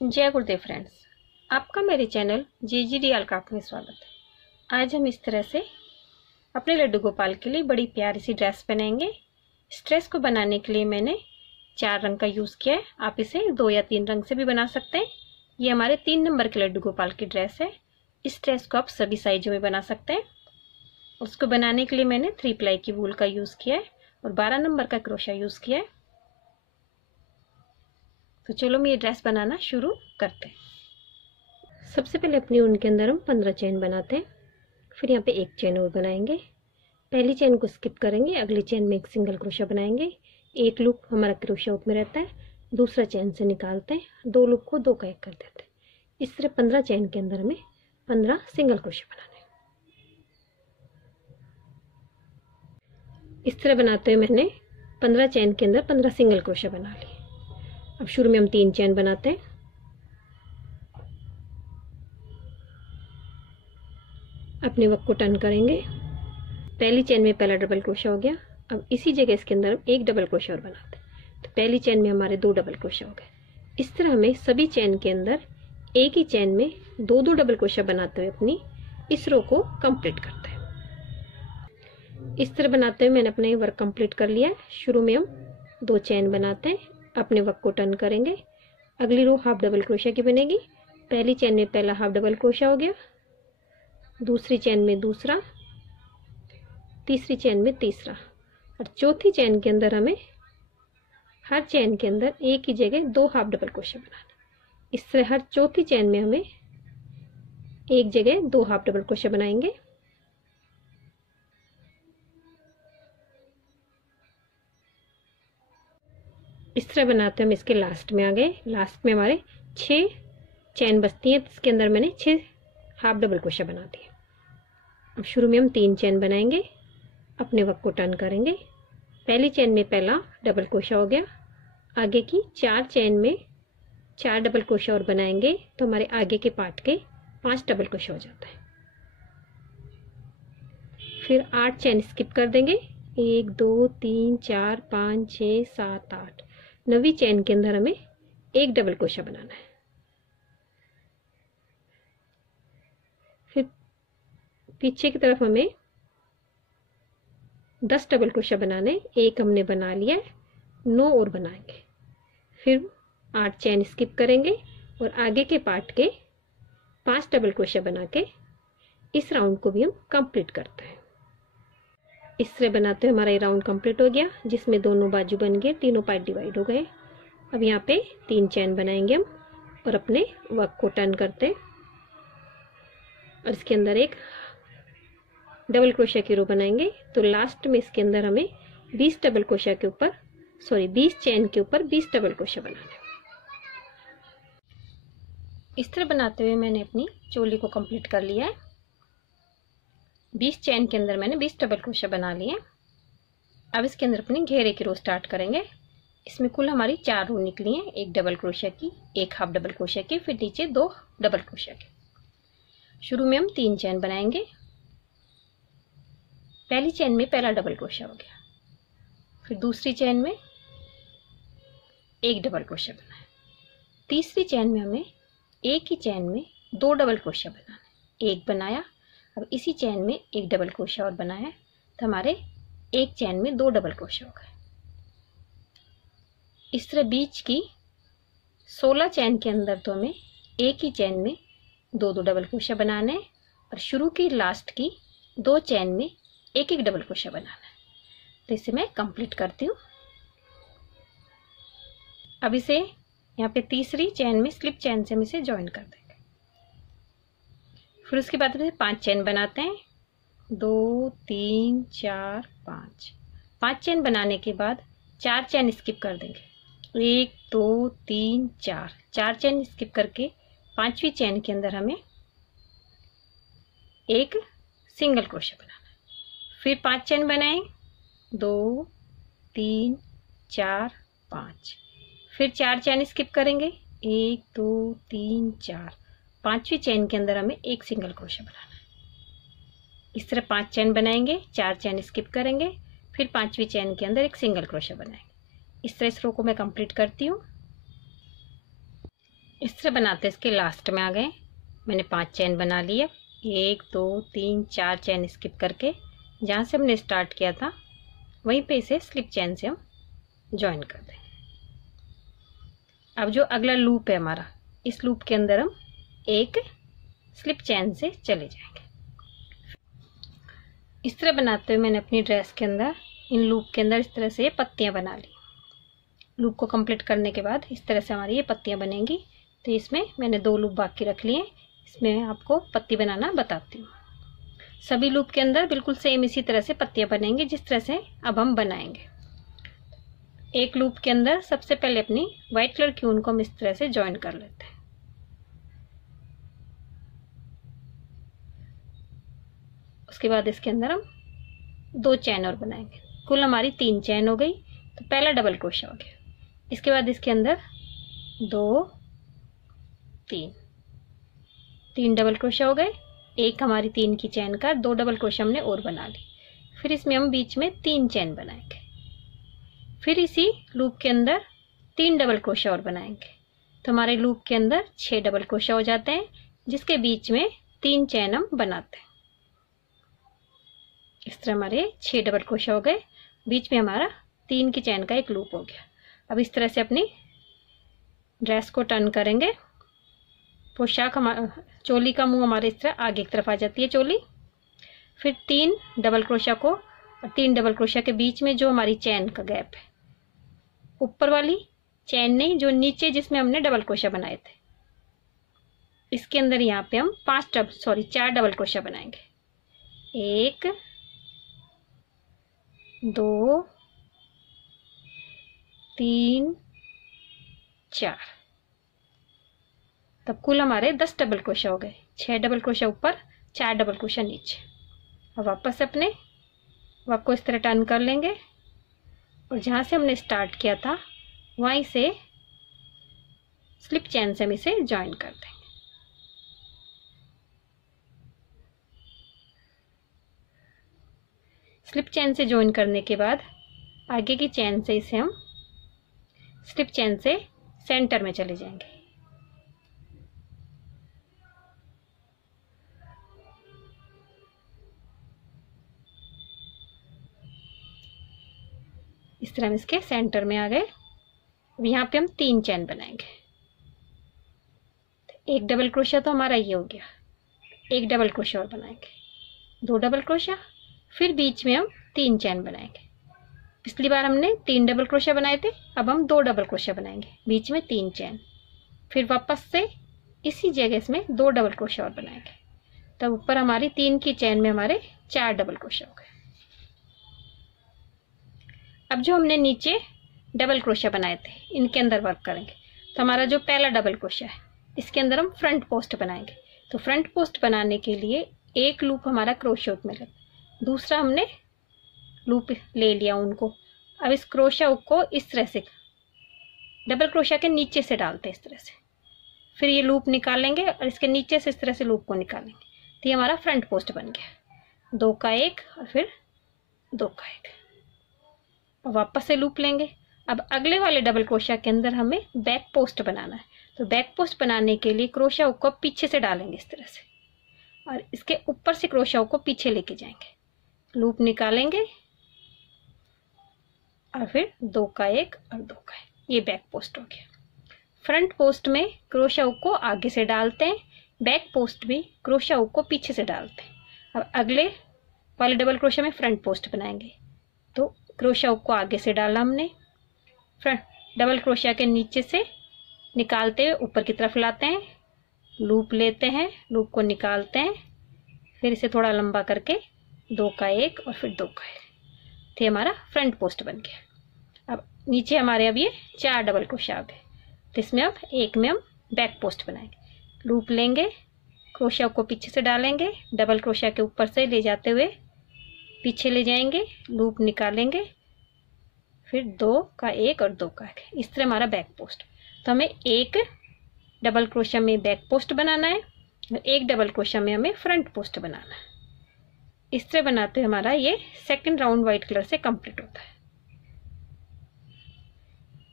जय गुरुदेव फ्रेंड्स, आपका मेरे चैनल JGD आलकाक में स्वागत है। आज हम इस तरह से अपने लड्डू गोपाल के लिए बड़ी प्यारी सी ड्रेस बनाएंगे। इस ड्रेस को बनाने के लिए मैंने 4 रंग का यूज़ किया है। आप इसे 2 या 3 रंग से भी बना सकते हैं। ये हमारे 3 नंबर के लड्डू गोपाल की ड्रेस है। इस ड्रेस को आप सभी साइजों में बना सकते हैं। उसको बनाने के लिए मैंने 3 प्लाई की वूल का यूज़ किया है और 12 नंबर का क्रोशा यूज़ किया है। तो चलो मैं ये ड्रेस बनाना शुरू करते हैं। सबसे पहले अपनी ऊन के अंदर हम 15 चेन बनाते हैं। फिर यहाँ पे एक चेन और बनाएंगे। पहली चेन को स्किप करेंगे, अगली चेन में एक सिंगल क्रोशा बनाएंगे। एक लूप हमारा क्रोशा हुक में रहता है, दूसरा चेन से निकालते हैं, 2 लूप को 2 का 1 कर देते हैं। इस तरह 15 चेन के अंदर हमें 15 सिंगल क्रोशा बनाने हैं। इस तरह बनाते हुए मैंने 15 चेन के अंदर 15 सिंगल क्रोशा बना लिए। अब शुरू में हम 3 चेन बनाते हैं। अपने वर्क को टर्न करेंगे। पहली चेन में पहला डबल क्रोशा हो गया। अब इसी जगह इसके अंदर हम एक डबल क्रोशा और बनाते हैं। तो पहली चेन में हमारे 2 डबल क्रोशा हो गए। इस तरह हमें सभी चेन के अंदर एक ही चेन में 2-2 डबल क्रोशा बनाते हुए अपनी इस रो को कंप्लीट करते हैं। इस तरह बनाते हुए मैंने अपने वर्क कंप्लीट कर लिया है। शुरू में हम 2 चेन बनाते हैं, अपने वर्क को टर्न करेंगे। अगली रो हाफ डबल क्रोशा की बनेगी। पहली चेन में पहला हाफ डबल क्रोशा हो गया, दूसरी चेन में दूसरा, तीसरी चेन में तीसरा और चौथी चेन के अंदर हमें हर चेन के अंदर एक ही जगह 2 हाफ डबल क्रोशा बनाना। इस तरह हर चौथी चेन में हमें एक जगह 2 हाफ डबल क्रोशा बनाएंगे। इस तरह बनाते हम इसके लास्ट में आ गए। लास्ट में हमारे 6 चेन बचती हैं, इसके अंदर मैंने 6 हाफ डबल क्रोशा बना दिए। अब शुरू में हम 3 चेन बनाएंगे, अपने वर्क को टर्न करेंगे। पहली चेन में पहला डबल क्रोशा हो गया। आगे की 4 चेन में 4 डबल क्रोशा और बनाएंगे तो हमारे आगे के पार्ट के 5 डबल क्रोशा हो जाता है। फिर 8 चेन स्किप कर देंगे। 1 2 3 4 5 6 7 8, 9वीं चेन के अंदर हमें एक डबल क्रोशा बनाना है। फिर पीछे की तरफ हमें 10 डबल क्रोशा बनाने, एक हमने बना लिया है, 9 और बनाएंगे। फिर 8 चेन स्किप करेंगे और आगे के पार्ट के 5 डबल क्रोशा बना के इस राउंड को भी हम कंप्लीट करते हैं। इस तरह बनाते हुए हमारा ये राउंड कंप्लीट हो गया, जिसमें दोनों बाजू बन गए, तीनों पार्ट डिवाइड हो गए। अब यहाँ पे 3 चेन बनाएंगे हम और अपने वर्क को टर्न करते हैं और इसके अंदर एक डबल क्रोशा की रो बनाएंगे। तो लास्ट में इसके अंदर हमें 20 डबल क्रोशा के ऊपर 20 चेन के ऊपर 20 डबल क्रोशा बनाना है। इस तरह बनाते हुए मैंने अपनी चोली को कंप्लीट कर लिया है। 20 चेन के अंदर मैंने 20 डबल क्रोशा बना लिए। अब इसके अंदर अपनी घेरे की रो स्टार्ट करेंगे। इसमें कुल हमारी 4 रो निकली हैं, एक डबल क्रोशा की, एक हाफ डबल क्रोशा की, फिर नीचे 2 डबल क्रोशा की। शुरू में हम 3 चेन बनाएंगे। पहली चेन में पहला डबल क्रोशा हो गया। फिर दूसरी चेन में एक डबल क्रोशा बनाया। तीसरी चेन में हमें एक ही चेन में 2 डबल क्रोशा बनाना है। एक बनाया, अब इसी चेन में एक डबल क्रोशा और बनाया तो हमारे एक चेन में 2 डबल क्रोशा हो गए। इस तरह बीच की 16 चेन के अंदर तो हमें एक ही चेन में 2-2 डबल क्रोशा बनाना है और शुरू की लास्ट की 2 चेन में एक एक डबल क्रोशा बनाना है। तो इसे मैं कंप्लीट करती हूँ। अब इसे यहाँ पे तीसरी चेन में स्लिप चेन से हम इसे ज्वाइन कर देंगे। फिर उसके बाद में 5 चेन बनाते हैं। 2 3 4 5 चेन बनाने के बाद 4 चेन स्किप कर देंगे। 1 2 3 4 चेन स्किप करके 5वीं चेन के अंदर हमें एक सिंगल क्रोशा बनाना है। फिर 5 चेन बनाएं, 2 3 4 5, फिर 4 चेन स्किप करेंगे, 1 2 3 4, 5वीं चेन के अंदर हमें एक सिंगल क्रोशा बनाना है। इस तरह 5 चेन बनाएंगे, 4 चेन स्किप करेंगे, फिर 5वीं चेन के अंदर एक सिंगल क्रोशा बनाएंगे। इस तरह इस रो को मैं कंप्लीट करती हूँ। इस तरह बनाते इसके लास्ट में आ गए। मैंने 5 चेन बना लिए, 1 2 3 4 चेन स्किप करके जहाँ से हमने स्टार्ट किया था वहीं पे इसे स्लिप चेन से हम ज्वाइन कर दें। अब जो अगला लूप है हमारा, इस लूप के अंदर हम एक स्लिप चेन से चले जाएंगे। इस तरह बनाते हुए मैंने अपनी ड्रेस के अंदर इन लूप के अंदर इस तरह से पत्तियां बना ली। लूप को कंप्लीट करने के बाद इस तरह से हमारी ये पत्तियां बनेंगी। तो इसमें मैंने 2 लूप बाकी रख लिए, इसमें आपको पत्ती बनाना बताती हूँ। सभी लूप के अंदर बिल्कुल सेम इसी तरह से पत्तियां बनेंगी जिस तरह से अब हम बनाएंगे। एक लूप के अंदर सबसे पहले अपनी व्हाइट कलर की ऊन को हम इस तरह से ज्वाइन कर लेते हैं। उसके बाद इसके अंदर हम 2 चैन और बनाएंगे। कुल हमारी 3 चैन हो गई। तो पहला डबल क्रोशा हो गया। इसके बाद इसके अंदर 2 3 डबल क्रोशा हो गए। एक हमारी 3 की चैन का 2 डबल क्रोशा हमने और बना ली। फिर इसमें हम बीच में 3 चैन बनाएंगे। फिर इसी लूप के अंदर 3 डबल क्रोशा और बनाएंगे। तो हमारे लूप के अंदर 6 डबल क्रोशा हो जाते हैं, जिसके बीच में 3 चैन हम बनाते हैं। इस तरह हमारे 6 डबल क्रोशा हो गए। बीच में हमारा 3 की चैन का एक लूप हो गया। अब इस तरह से अपनी ड्रेस को टर्न करेंगे। पोशाक चोली का मुंह हमारे इस तरह आगे की तरफ आ जाती है चोली। फिर 3 डबल क्रोशा को और 3 डबल क्रोशा के बीच में जो हमारी चैन का गैप है, ऊपर वाली चैन नहीं, जो नीचे जिसमें हमने डबल क्रोशा बनाए थे, इसके अंदर यहाँ पे हम 4 डबल क्रोशा बनाएंगे। 1 2 3 4। तब कुल हमारे 10 डबल क्रोशा हो गए। 6 डबल क्रोशा ऊपर, 4 डबल क्रोशा नीचे। अब वापस अपने वर्क को इस तरह टर्न कर लेंगे और जहाँ से हमने स्टार्ट किया था वहीं से स्लिप चैन से हम इसे ज्वाइन कर देंगे। स्लिप चैन से ज्वाइन करने के बाद आगे की चैन से इसे हम स्लिप चैन से सेंटर में चले जाएंगे। इस तरह हम इसके सेंटर में आ गए। अब यहाँ पे हम 3 चैन बनाएंगे। एक डबल क्रोशा तो हमारा ये हो गया। एक डबल क्रोशा और बनाएंगे, 2 डबल क्रोशा, फिर बीच में हम 3 चैन बनाएंगे। पिछली बार हमने 3 डबल क्रोशा बनाए थे, अब हम 2 डबल क्रोशा बनाएंगे, बीच में 3 चैन। फिर वापस से इसी जगह इसमें 2 डबल क्रोशा और बनाएंगे। तब ऊपर हमारी 3 की चैन में हमारे 4 डबल क्रोशा हो गए। अब जो हमने नीचे डबल क्रोशा बनाए थे इनके अंदर वर्क करेंगे। तो हमारा जो पहला डबल क्रोशा है इसके अंदर हम फ्रंट पोस्ट बनाएंगे। तो फ्रंट पोस्ट बनाने के लिए एक लूप हमारा क्रोशा में लगा, दूसरा हमने लूप ले लिया उनको। अब इस क्रोशा को इस तरह से डबल क्रोशा के नीचे से डालते हैं इस तरह से। फिर ये लूप निकालेंगे और इसके नीचे से इस तरह से लूप को निकालेंगे। तो ये हमारा फ्रंट पोस्ट बन गया। 2 का 1 और फिर 2 का 1। और वापस से लूप लेंगे। अब अगले वाले डबल क्रोशा के अंदर हमें बैक पोस्ट बनाना है। तो बैक पोस्ट बनाने के लिए क्रोशा को पीछे से डालेंगे इस तरह से और इसके ऊपर से क्रोशा को पीछे लेके जाएंगे। लूप निकालेंगे और फिर 2 का 1 और 2 का 1। ये बैक पोस्ट हो गया। फ्रंट पोस्ट में क्रोशा को आगे से डालते हैं, बैक पोस्ट भी क्रोशा को पीछे से डालते हैं। अब अगले वाले डबल क्रोशा में फ्रंट पोस्ट बनाएंगे। तो क्रोशा को आगे से डाला हमने, फ्रंट डबल क्रोशा के नीचे से निकालते हुए ऊपर की तरफ लाते हैं, लूप लेते हैं, लूप को निकालते हैं, फिर इसे थोड़ा लंबा करके 2 का 1 और फिर 2 का 1। तो हमारा फ्रंट पोस्ट बन गया। अब नीचे हमारे अब ये 4 डबल क्रोशा आ गए। तो इसमें अब एक में हम बैक पोस्ट बनाएंगे। लूप लेंगे, क्रोशा को पीछे से डालेंगे, डबल क्रोशा के ऊपर से ले जाते हुए पीछे ले जाएंगे, लूप निकालेंगे, फिर 2 का 1 और 2 का 1। इस तरह हमारा बैक पोस्ट। तो हमें एक डबल क्रोशा में बैक पोस्ट बनाना है और एक डबल क्रोशा में हमें फ्रंट पोस्ट बनाना है। इस तरह बनाते हुए हमारा ये सेकंड राउंड व्हाइट कलर से कंप्लीट होता है।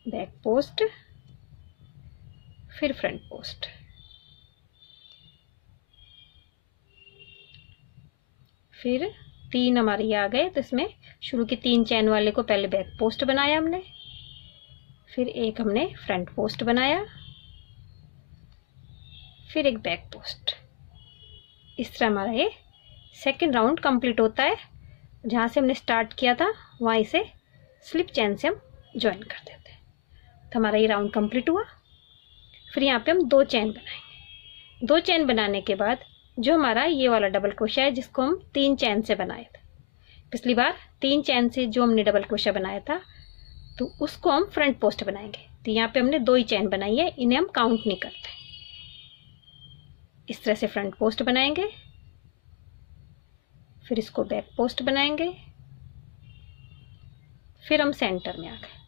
बैक पोस्ट, फिर फ्रंट पोस्ट, फिर 3 हमारे ये आ गए। तो इसमें शुरू की 3 चैन वाले को पहले बैक पोस्ट बनाया हमने, फिर एक हमने फ्रंट पोस्ट बनाया, फिर एक बैक पोस्ट। इस तरह हमारा ये सेकंड राउंड कंप्लीट होता है। जहाँ से हमने स्टार्ट किया था वहाँ इसे स्लिप चैन से हम ज्वाइन कर देते हैं। तो हमारा ये राउंड कंप्लीट हुआ। फिर यहाँ पे हम 2 चैन बनाएंगे। 2 चैन बनाने के बाद जो हमारा ये वाला डबल क्रोशिया है जिसको हम 3 चैन से बनाए थे, पिछली बार 3 चैन से जो हमने डबल क्रोशिया बनाया था, तो उसको हम फ्रंट पोस्ट बनाएंगे। तो यहाँ पे हमने 2 ही चैन बनाई है, इन्हें हम काउंट नहीं करते। इस तरह से फ्रंट पोस्ट बनाएंगे, फिर इसको बैक पोस्ट बनाएंगे, फिर हम सेंटर में आ गए।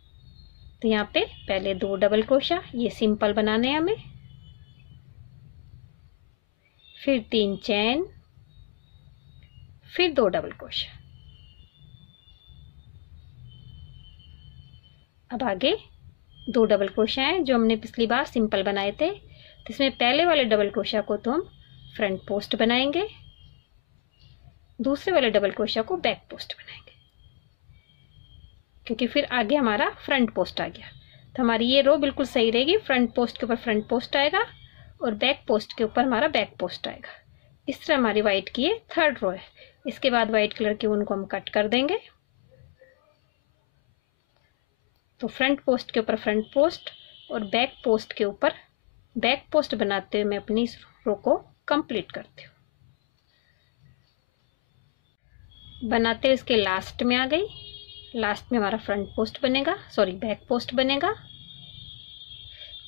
तो यहाँ पे पहले 2 डबल क्रोशिया, ये सिंपल बनाने हैं हमें, फिर 3 चैन, फिर 2 डबल क्रोशिया। अब आगे 2 डबल क्रोशिया हैं जो हमने पिछली बार सिंपल बनाए थे। तो इसमें पहले वाले डबल क्रोशिया को तो हम फ्रंट पोस्ट बनाएंगे, दूसरे वाले डबल क्रोशिया को बैक पोस्ट बनाएंगे, क्योंकि फिर आगे हमारा फ्रंट पोस्ट आ गया। तो हमारी ये रो बिल्कुल सही रहेगी, फ्रंट पोस्ट के ऊपर फ्रंट पोस्ट आएगा और बैक पोस्ट के ऊपर हमारा बैक पोस्ट आएगा। इस तरह हमारी वाइट की ये थर्ड रो है। इसके बाद वाइट कलर की ऊन को हम कट कर देंगे। तो फ्रंट पोस्ट के ऊपर फ्रंट पोस्ट और बैक पोस्ट के ऊपर बैक पोस्ट बनाते हुए मैं अपनी इस रो को कंप्लीट करती हूँ। बनाते हुए इसके लास्ट में आ गई। लास्ट में हमारा फ्रंट पोस्ट बनेगा, सॉरी बैक पोस्ट बनेगा।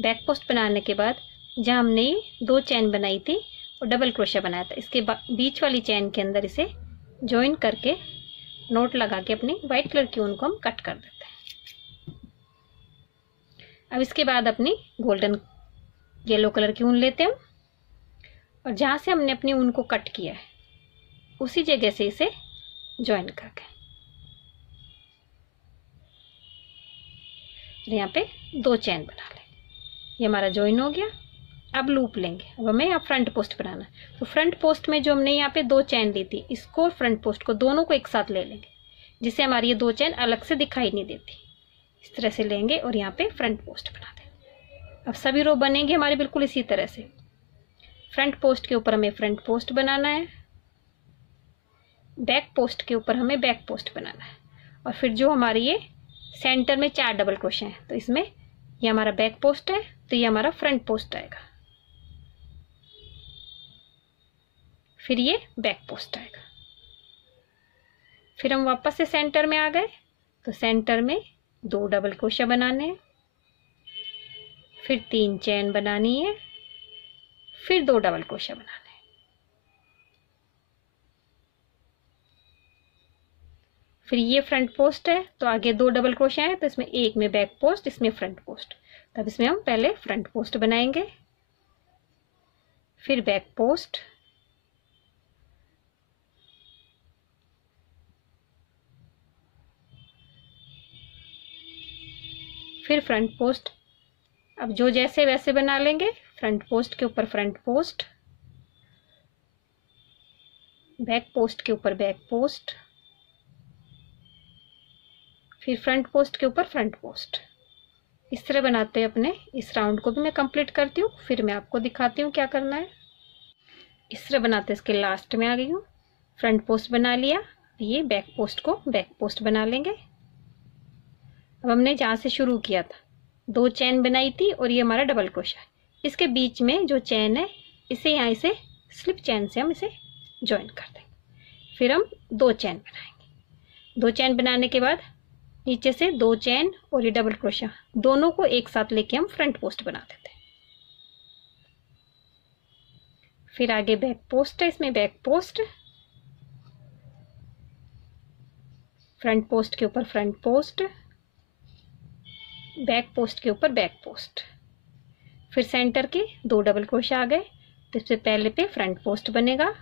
बैक पोस्ट बनाने के बाद जहाँ हमने 2 चैन बनाई थी और डबल क्रोशिया बनाया था, इसके बीच वाली चैन के अंदर इसे जॉइन करके नोट लगा के अपनी वाइट कलर की ऊन को हम कट कर देते हैं। अब इसके बाद अपनी गोल्डन येलो कलर की ऊन लेते हैं और जहाँ से हमने अपनी ऊन को कट किया है उसी जगह से इसे ज्वाइन करके यहाँ पे 2 चैन बना लेंगे। ये हमारा ज्वाइन हो गया। अब लूप लेंगे। अब हमें यहाँ फ्रंट पोस्ट बनाना है। तो फ्रंट पोस्ट में जो हमने यहाँ पे 2 चैन ली थी, इसको फ्रंट पोस्ट को दोनों को एक साथ ले लेंगे, जिससे हमारी ये 2 चैन अलग से दिखाई नहीं देती। इस तरह से लेंगे और यहाँ पे फ्रंट पोस्ट बना देंगे। अब सभी रो बनेंगे हमारे बिल्कुल इसी तरह से। फ्रंट पोस्ट के ऊपर हमें फ्रंट पोस्ट बनाना है, बैक पोस्ट के ऊपर हमें बैक पोस्ट बनाना है, और फिर जो हमारी ये सेंटर में 4 डबल क्रोशिया है, तो इसमें ये हमारा बैक पोस्ट है, तो ये हमारा फ्रंट पोस्ट आएगा, फिर ये बैक पोस्ट आएगा। फिर हम वापस से सेंटर में आ गए। तो सेंटर में 2 डबल क्रोशिया बनाने हैं, फिर 3 चैन बनानी है, फिर 2 डबल क्रोशिया बनाने हैं। फिर ये फ्रंट पोस्ट है, तो आगे 2 डबल क्रोशिया है, तो इसमें एक में बैक पोस्ट, इसमें फ्रंट पोस्ट। तब इसमें हम पहले फ्रंट पोस्ट बनाएंगे, फिर बैक पोस्ट, फिर फ्रंट पोस्ट। अब जो जैसे वैसे बना लेंगे। फ्रंट पोस्ट के ऊपर फ्रंट पोस्ट, बैक पोस्ट के ऊपर बैक पोस्ट, फिर फ्रंट पोस्ट के ऊपर फ्रंट पोस्ट। इस तरह बनाते हैं अपने इस राउंड को भी मैं कंप्लीट करती हूँ, फिर मैं आपको दिखाती हूँ क्या करना है। इस तरह बनाते इसके लास्ट में आ गई हूँ। फ्रंट पोस्ट बना लिया, ये बैक पोस्ट को बैक पोस्ट बना लेंगे। अब हमने जहाँ से शुरू किया था 2 चैन बनाई थी और ये हमारा डबल क्रोशिया है, इसके बीच में जो चैन है इसे यहाँ इसे स्लिप चैन से हम इसे ज्वाइन कर देंगे। फिर हम 2 चैन बनाएंगे। 2 चैन बनाने के बाद नीचे से 2 चैन और ये डबल क्रोशिया दोनों को एक साथ लेके हम फ्रंट पोस्ट बना देते हैं। फिर आगे बैक पोस्ट है, इसमें बैक पोस्ट, फ्रंट पोस्ट के ऊपर फ्रंट पोस्ट, बैक पोस्ट के ऊपर बैक पोस्ट। फिर सेंटर के 2 डबल क्रोशिया आ गए, तो इससे पहले पे फ्रंट पोस्ट बनेगा,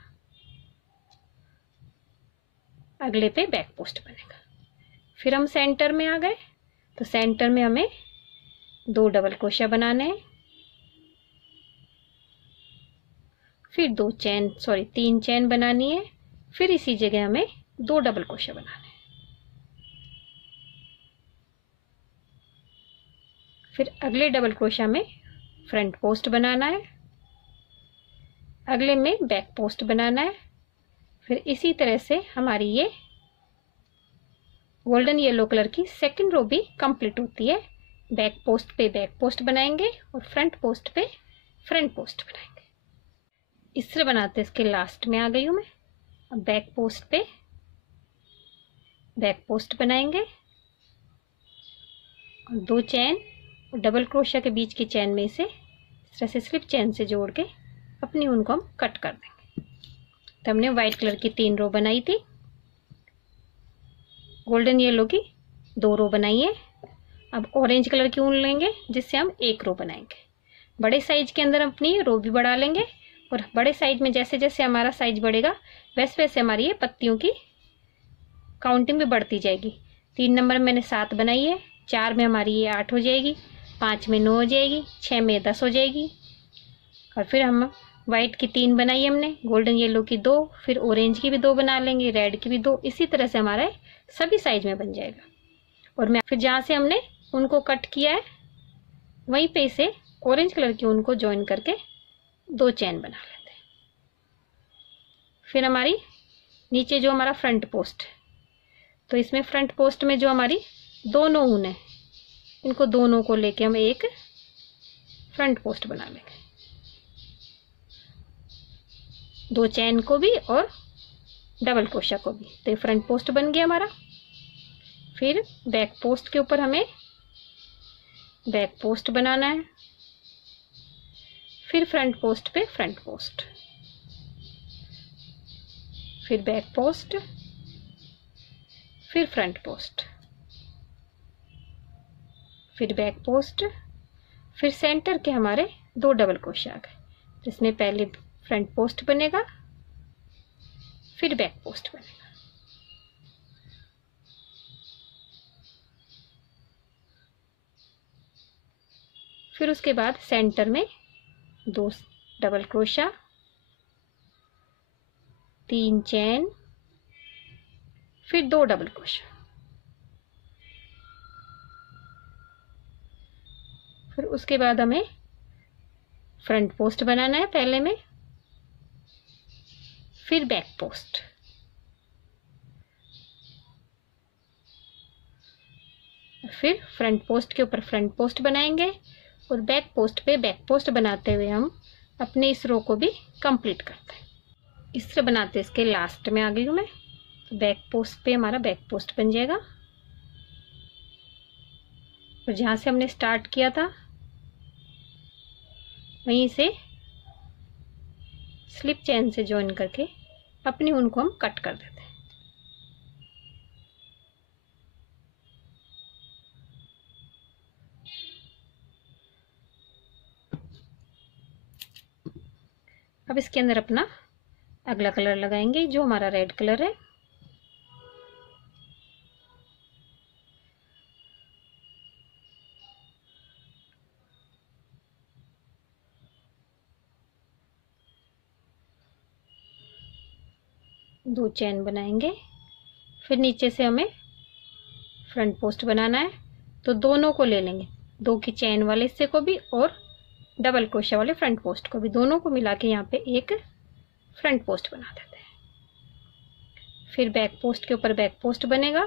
अगले पे बैक पोस्ट बनेगा। फिर हम सेंटर में आ गए, तो सेंटर में हमें 2 डबल क्रोशिया बनाने हैं, फिर 3 चैन बनानी है, फिर इसी जगह हमें 2 डबल क्रोशिया बनाने हैं। फिर अगले डबल क्रोशिया में फ्रंट पोस्ट बनाना है, अगले में बैक पोस्ट बनाना है। फिर इसी तरह से हमारी ये गोल्डन येलो कलर की सेकंड रो भी कंप्लीट होती है। बैक पोस्ट पे बैक पोस्ट बनाएंगे और फ्रंट पोस्ट पे फ्रंट पोस्ट बनाएंगे। इस तरह बनाते इसके लास्ट में आ गई हूँ मैं। अब बैक पोस्ट पे बैक पोस्ट बनाएंगे और 2 चैन और डबल क्रोशिया के बीच की चैन में से इस तरह से स्लिप चैन से जोड़ के अपनी ऊन को हम कट कर देंगे। तो हमने व्हाइट कलर की 3 रो बनाई थी, गोल्डन येलो की 2 रो बनाई है। अब ऑरेंज कलर की ऊन लेंगे जिससे हम 1 रो बनाएंगे। बड़े साइज के अंदर अपनी रो भी बढ़ा लेंगे और बड़े साइज में जैसे जैसे हमारा साइज बढ़ेगा वैसे वैसे हमारी ये पत्तियों की काउंटिंग भी बढ़ती जाएगी। 3 नंबर में मैंने 7 बनाई है, 4 में हमारी ये 8 हो जाएगी, 5 में 9 हो जाएगी, 6 में 10 हो जाएगी। और फिर हम व्हाइट की 3 बनाई हमने, गोल्डन येलो की 2, फिर ऑरेंज की भी 2 बना लेंगे, रेड की भी 2। इसी तरह से हमारा सभी साइज में बन जाएगा। और मैं फिर जहाँ से हमने उनको कट किया है वहीं पे इसे ऑरेंज कलर की ऊन को ज्वाइन करके 2 चैन बना लेते हैं। फिर हमारी नीचे जो हमारा फ्रंट पोस्ट है, तो इसमें फ्रंट पोस्ट में जो हमारी दोनों ऊन है इनको दोनों को लेके हम एक फ्रंट पोस्ट बना लेंगे। 2 चैन को भी और डबल क्रोशिया को भी। तो ये फ्रंट पोस्ट बन गया हमारा। फिर बैक पोस्ट के ऊपर हमें बैक पोस्ट बनाना है, फिर फ्रंट पोस्ट पे फ्रंट पोस्ट, फिर बैक पोस्ट, फिर फ्रंट पोस्ट, फिर बैक पोस्ट, फिर सेंटर के हमारे 2 डबल क्रोशिया आ गए। जिसमें पहले फ्रंट पोस्ट बनेगा, फिर बैक पोस्ट बनेगा। फिर उसके बाद सेंटर में 2 डबल क्रोशिया, 3 चैन, फिर 2 डबल क्रोशिया। फिर उसके बाद हमें फ्रंट पोस्ट बनाना है पहले में, फिर बैक पोस्ट, फिर फ्रंट पोस्ट के ऊपर फ्रंट पोस्ट बनाएंगे और बैक पोस्ट पे बैक पोस्ट बनाते हुए हम अपने इस रो को भी कंप्लीट करते हैं। इस तरह बनाते इसके लास्ट में आ गई हूँ मैं। तो बैक पोस्ट पे हमारा बैक पोस्ट बन जाएगा और जहाँ से हमने स्टार्ट किया था वहीं से स्लिप चैन से ज्वाइन करके अपनी ऊन को हम कट कर देते हैं। अब इसके अंदर अपना अगला कलर लगाएंगे जो हमारा रेड कलर है। दो चैन बनाएंगे, फिर नीचे से हमें फ्रंट पोस्ट बनाना है तो दोनों को ले लेंगे, 2 की चैन वाले हिस्से को भी और डबल क्रोशिया वाले फ्रंट पोस्ट को भी, दोनों को मिला के यहाँ पे एक फ्रंट पोस्ट बना देते हैं। फिर बैक पोस्ट के ऊपर बैक पोस्ट बनेगा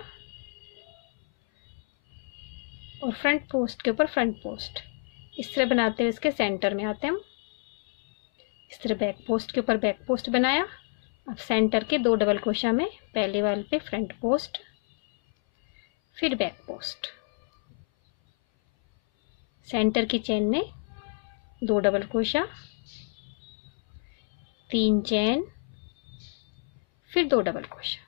और फ्रंट पोस्ट के ऊपर फ्रंट पोस्ट। इस तरह बनाते हुए इसके सेंटर में आते हैं हम। इस तरह बैक पोस्ट के ऊपर बैक पोस्ट बनाया। अब सेंटर के 2 डबल क्रोशिया में पहले वाले पे फ्रंट पोस्ट, फिर बैक पोस्ट, सेंटर की चैन में 2 डबल क्रोशिया, 3 चैन, फिर 2 डबल क्रोशिया,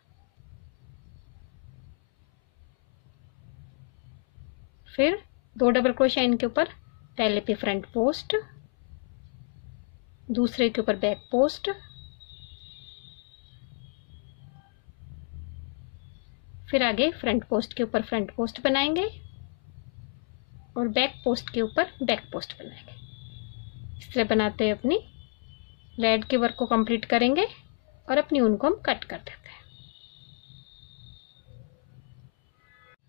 फिर 2 डबल क्रोशिया इनके ऊपर, पहले पे फ्रंट पोस्ट, दूसरे के ऊपर बैक पोस्ट, फिर आगे फ्रंट पोस्ट के ऊपर फ्रंट पोस्ट बनाएंगे और बैक पोस्ट के ऊपर बैक पोस्ट बनाएंगे। इस तरह बनाते हैं अपनी रेड के वर्क को कंप्लीट करेंगे और अपनी ऊन को हम कट कर देते हैं।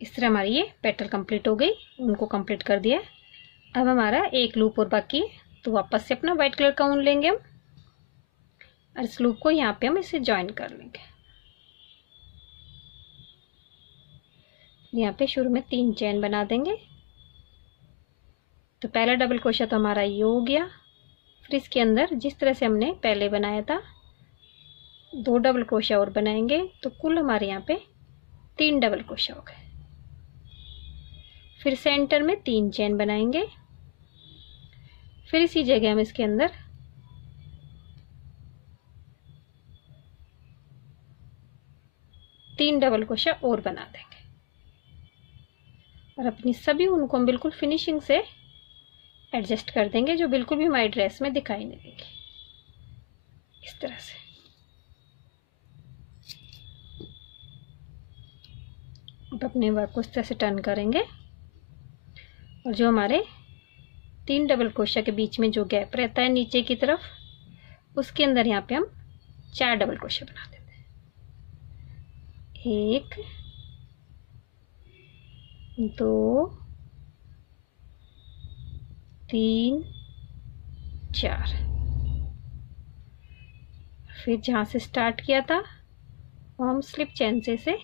इस तरह हमारी ये पेटल कंप्लीट हो गई, ऊन को कंप्लीट कर दिया। अब हमारा एक लूप और बाकी है, तो वापस से अपना वाइट कलर का ऊन लेंगे हम और इस लूप को यहाँ पे हम इसे ज्वाइन कर लेंगे। यहाँ पे शुरू में 3 चेन बना देंगे। तो पहला डबल क्रोशा तो हमारा ये हो गया। फिर इसके अंदर जिस तरह से हमने पहले बनाया था 2 डबल क्रोशा और बनाएंगे, तो कुल हमारे यहाँ पे 3 डबल क्रोशा हो गए। फिर सेंटर में 3 चेन बनाएंगे। फिर इसी जगह हम इसके अंदर तीन डबल क्रोशा और बना देंगे और अपनी सभी ऊन को हम बिल्कुल फिनिशिंग से एडजस्ट कर देंगे, जो बिल्कुल भी हमारी ड्रेस में दिखाई नहीं देगी। इस तरह से अब अपने वर्क को इस तरह से टर्न करेंगे और जो हमारे 3 डबल क्रोशा के बीच में जो गैप रहता है नीचे की तरफ, उसके अंदर यहाँ पे हम 4 डबल क्रोशा बना देते हैं। 1 2 3 4। फिर जहाँ से स्टार्ट किया था वो हम स्लिप चेन से इसे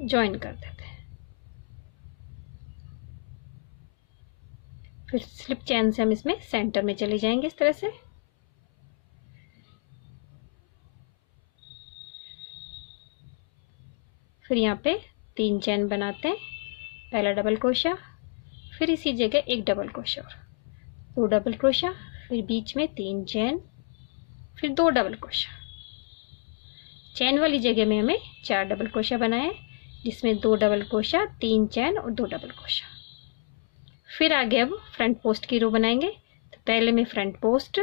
ज्वाइन कर देते हैं। फिर स्लिप चेन से हम इसमें सेंटर में चले जाएंगे इस तरह से। फिर यहाँ पे 3 चेन बनाते हैं, पहला डबल क्रोशा, फिर इसी जगह 1 डबल क्रोशा और 2 डबल क्रोशा, फिर बीच में 3 चेन, फिर 2 डबल क्रोशा। चेन वाली जगह में हमें 4 डबल क्रोशा बनाए, जिसमें 2 डबल क्रोशा, 3 चेन और 2 डबल क्रोशा। फिर आगे अब फ्रंट पोस्ट की रो बनाएंगे। तो पहले में फ्रंट पोस्ट,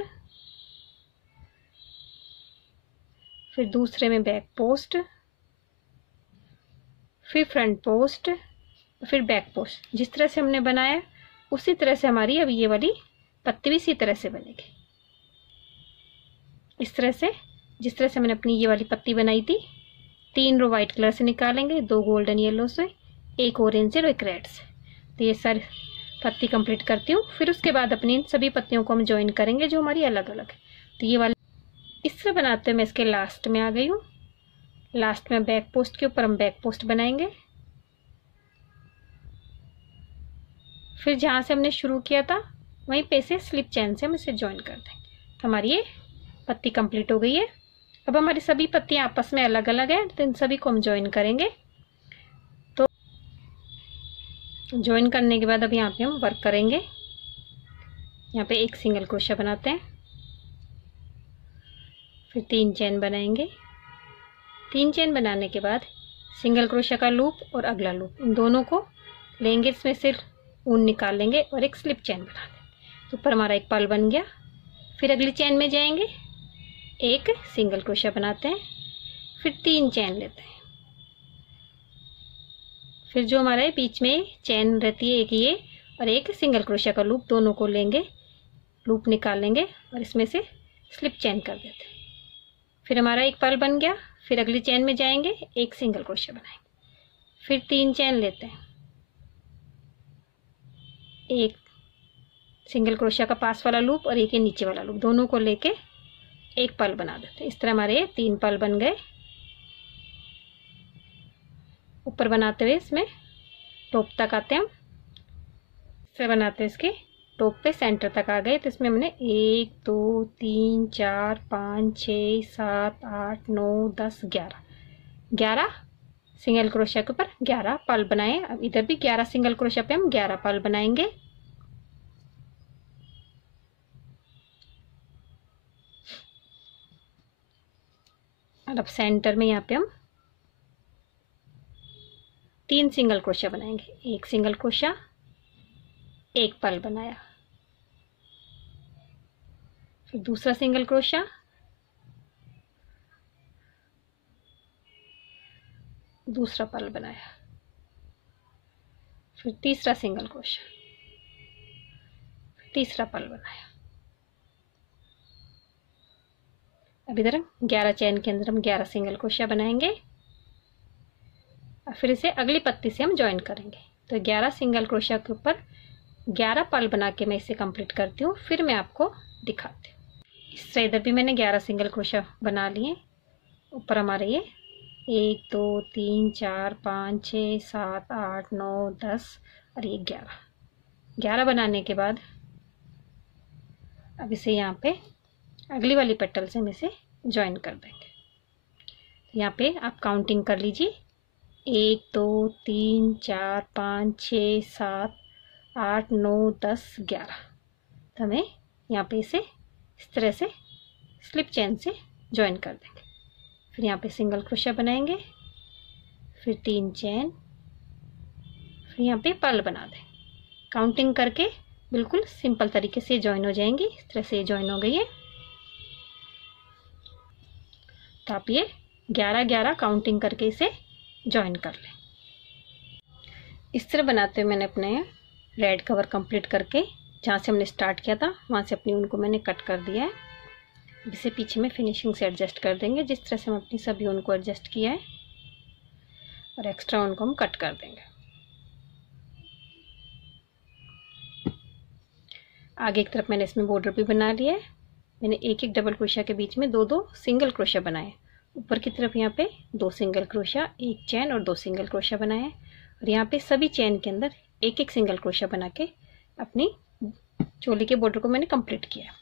फिर दूसरे में बैक पोस्ट, फिर फ्रंट पोस्ट, फिर बैक पोस्ट। जिस तरह से हमने बनाया उसी तरह से हमारी अब ये वाली पत्ती भी इसी तरह से बनेगी। इस तरह से जिस तरह से मैंने अपनी ये वाली पत्ती बनाई थी, 3 रो वाइट कलर से निकालेंगे, 2 गोल्डन येलो से, 1 ऑरेंज से और 1 रेड से। तो ये सारी पत्ती कंप्लीट करती हूँ। फिर उसके बाद अपनी इन सभी पत्तियों को हम ज्वाइन करेंगे जो हमारी अलग अलग है। तो ये वाली इस तरह बनाते हुए मैं इसके लास्ट में आ गई हूँ। लास्ट में बैक पोस्ट के ऊपर हम बैक पोस्ट बनाएंगे। फिर जहाँ से हमने शुरू किया था वहीं पे से स्लिप चेन से हम इसे ज्वाइन कर देंगे। तो हमारी ये पत्ती कंप्लीट हो गई है। अब हमारी सभी पत्तियाँ आपस में अलग अलग है, तो इन सभी को हम ज्वाइन करेंगे। तो ज्वाइन करने के बाद अब यहाँ पे हम वर्क करेंगे। यहाँ पे 1 सिंगल क्रोशा बनाते हैं, फिर 3 चेन बनाएंगे। 3 चेन बनाने के बाद सिंगल क्रोशा का लूप और अगला लूप, इन दोनों को लेंगे, इसमें से ऊन निकाल लेंगे और एक स्लिप चेन बना देंगे। तो ऊपर हमारा एक पर्ल बन गया। फिर अगली चेन में जाएंगे, 1 सिंगल क्रोशा बनाते हैं, फिर 3 चेन लेते हैं। फिर जो हमारे बीच में चेन रहती है एक ये और एक सिंगल क्रोशा का लूप, दोनों को लेंगे, लूप निकाल लेंगे और इसमें से स्लिप चेन कर देते हैं। फिर हमारा एक पर्ल बन गया। फिर अगली चेन में जाएंगे, 1 सिंगल क्रोशा बनाएंगे, फिर 3 चेन लेते हैं, 1 सिंगल क्रोशा का पास वाला लूप और 1 ये नीचे वाला लूप, दोनों को लेके एक पर्ल बना देते हैं। इस तरह हमारे 3 पर्ल बन गए। ऊपर बनाते हुए इसमें टॉप तक आते हैं हम। इसे बनाते हैं इसके टॉप पे सेंटर तक आ गए। तो इसमें हमने 1 2 3 4 5 6 7 8 9 10 11 सिंगल क्रोशिया के ऊपर 11 पर्ल बनाए। अब इधर भी 11 सिंगल क्रोशिया पे हम 11 पर्ल बनाएंगे। और अब सेंटर में यहाँ पे हम 3 सिंगल क्रोशिया बनाएंगे। 1 सिंगल क्रोशिया, 1 पर्ल बनाया, फिर दूसरा सिंगल क्रोशिया, दूसरा पर्ल बनाया, फिर तीसरा सिंगल क्रोशिया, तीसरा पर्ल बनाया, अब इधर 11 चेन के अंदर हम 11 सिंगल क्रोशिया बनाएंगे और फिर इसे अगली पत्ती से हम ज्वाइन करेंगे। तो 11 सिंगल क्रोशिया के ऊपर 11 पर्ल बना के मैं इसे कंप्लीट करती हूँ, फिर मैं आपको दिखाती हूँ। इस तरह इधर भी मैंने 11 सिंगल क्रोशिया बना लिए। ऊपर हमारे ये 1 2 3 4 5 6 7 8 9 10 और ये 11 बनाने के बाद अब इसे यहाँ पे अगली वाली पेटल से हम इसे ज्वाइन कर देंगे। यहाँ पे आप काउंटिंग कर लीजिए, 1 2 3 4 5 6 7 8 9 10 11। तो हमें यहाँ पे इसे इस तरह से स्लिप चेन से ज्वाइन कर देंगे। फिर यहाँ पे सिंगल क्रोशिया बनाएंगे, फिर 3 चेन, फिर यहाँ पे पर्ल बना दें। काउंटिंग करके बिल्कुल सिंपल तरीके से ज्वाइन हो जाएंगी। इस तरह से ज्वाइन हो गई है। तो आप ये 11-11 काउंटिंग करके इसे ज्वाइन कर लें। इस तरह बनाते हुए मैंने अपने रेड कवर कंप्लीट करके जहाँ से हमने स्टार्ट किया था वहाँ से अपनी ऊन को मैंने कट कर दिया है। इसे पीछे में फिनिशिंग से एडजस्ट कर देंगे, जिस तरह से हम अपनी सभी ऊन को एडजस्ट किया है, और एक्स्ट्रा ऊन को हम कट कर देंगे। आगे की तरफ मैंने इसमें बॉर्डर भी बना लिया है। मैंने एक एक डबल क्रोशिया के बीच में 2-2 सिंगल क्रोशिया बनाए। ऊपर की तरफ यहाँ पे 2 सिंगल क्रोशिया, 1 चेन और 2 सिंगल क्रोशिया बनाए, और यहाँ पे सभी चेन के अंदर एक एक सिंगल क्रोशिया बना के अपनी चोली के बॉर्डर को मैंने कंप्लीट किया।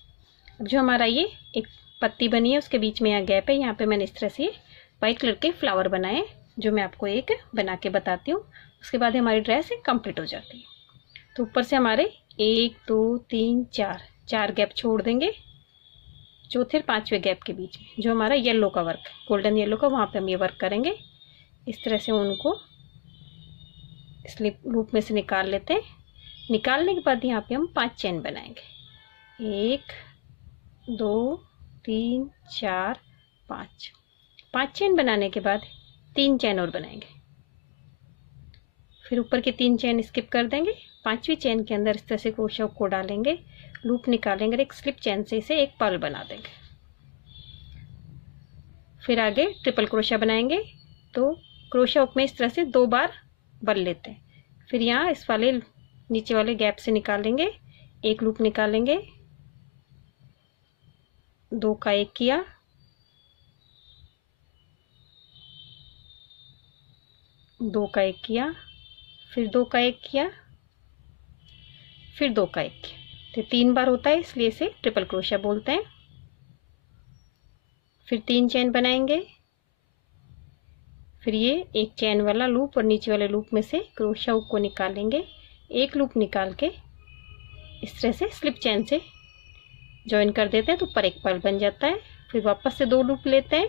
अब जो हमारा ये एक पत्ती बनी है उसके बीच में यहाँ गैप है, यहाँ पे मैंने इस तरह से वाइट कलर के फ्लावर बनाए, जो मैं आपको एक बना के बताती हूँ। उसके बाद हमारी ड्रेस कंप्लीट हो जाती है। तो ऊपर से हमारे 1 2 3 4 गैप छोड़ देंगे चौथे और 5वें गैप के बीच में, जो हमारा येलो का वर्क है, गोल्डन येलो का, वहाँ पे हम ये वर्क करेंगे। इस तरह से उनको स्लिप लूप में से निकाल लेते हैं। निकालने के बाद यहाँ पे हम 5 चेन बनाएंगे, 1 2 3 4 5 चेन बनाने के बाद 3 चेन और बनाएंगे। फिर ऊपर के 3 चेन स्किप कर देंगे। 5वीं चेन के अंदर इस तरह से क्रोशिया को डालेंगे, लूप निकालेंगे, एक स्लिप चेन से इसे एक पर्ल बना देंगे। फिर आगे ट्रिपल क्रोशिया बनाएंगे। तो क्रोशिया हुक में इस तरह से 2 बार बल लेते हैं। फिर यहाँ इस वाले नीचे वाले गैप से निकालेंगे, एक लूप निकालेंगे, 2 का 1 किया, दो का 1 किया, फिर 2 का 1 किया, फिर 2 का 1 किया। तो 3 बार होता है, इसलिए इसे ट्रिपल क्रोशिया बोलते हैं। फिर 3 चेन बनाएंगे। फिर ये एक चेन वाला लूप और नीचे वाले लूप में से क्रोशिया हुक को निकालेंगे, एक लूप निकाल के इस तरह से स्लिप चेन से ज्वाइन कर देते हैं, तो ऊपर एक पर्ल बन जाता है। फिर वापस से 2 लूप लेते हैं,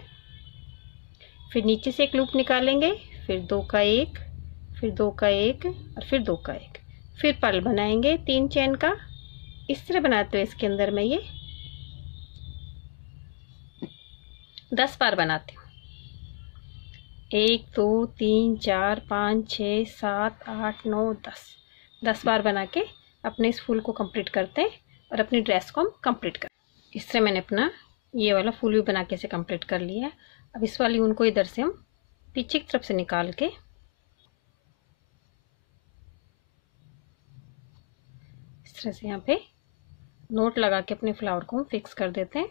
फिर नीचे से एक लूप निकालेंगे, फिर 2 का 1, फिर 2 का 1 और फिर 2 का 1, फिर पर्ल बनाएंगे 3 चेन का। इस तरह बनाते हुए इसके अंदर मैं ये 10 बार बनाती हूँ। 1 2 3 4 5 6 7 8 9 10 बार बना के अपने इस फूल को कंप्लीट करते हैं और अपनी ड्रेस को हम कंप्लीट करते हैं। इस तरह मैंने अपना ये वाला फूल भी बना के इसे कंप्लीट कर लिया है। अब इस वाली ऊन को इधर से हम पीछे की तरफ से निकाल के इस तरह से यहाँ पे नोट लगा के अपने फ्लावर को हम फिक्स कर देते हैं।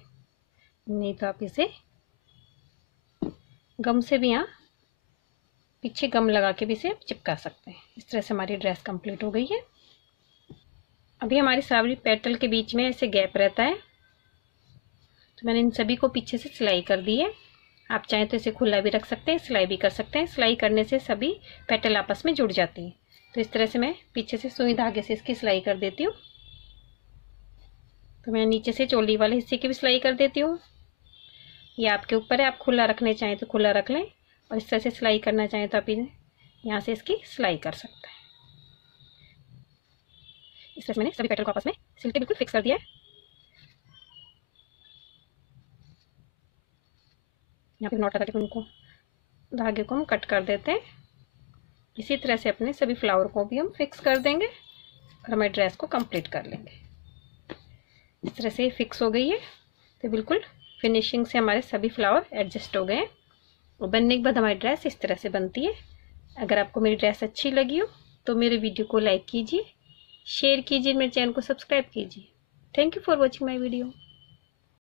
नहीं तो आप इसे गम से भी यहाँ पीछे गम लगा के भी इसे चिपका सकते हैं। इस तरह से हमारी ड्रेस कंप्लीट हो गई है। अभी हमारी सारी पेटल के बीच में ऐसे गैप रहता है, तो मैंने इन सभी को पीछे से सिलाई कर दी है। आप चाहें तो इसे खुला भी रख सकते हैं, सिलाई भी कर सकते हैं। सिलाई करने से सभी पेटल आपस में जुड़ जाती हैं। तो इस तरह से मैं पीछे से सुई धागे से इसकी सिलाई कर देती हूँ। तो मैं नीचे से चोली वाले हिस्से की भी सिलाई कर देती हूँ। ये आपके ऊपर है, आप खुला रखने चाहें तो खुला रख लें, और इस तरह से सिलाई करना चाहें तो आप यहाँ से इसकी सिलाई कर सकते हैं। इस तरह से मैंने सभी पेटल को आपस में सिल के बिल्कुल फिक्स कर दिया है। यहाँ पे नॉट लगा के उनको धागे को हम कट कर देते हैं। इसी तरह से अपने सभी फ्लावर को भी हम फिक्स कर देंगे और हमारी ड्रेस को कंप्लीट कर लेंगे। इस तरह से फिक्स हो गई है, तो बिल्कुल फिनिशिंग से हमारे सभी फ्लावर एडजस्ट हो गए हैं और बनने के बाद हमारी ड्रेस इस तरह से बनती है। अगर आपको मेरी ड्रेस अच्छी लगी हो तो मेरे वीडियो को लाइक कीजिए, शेयर कीजिए, मेरे चैनल को सब्सक्राइब कीजिए। Thank you for watching my video.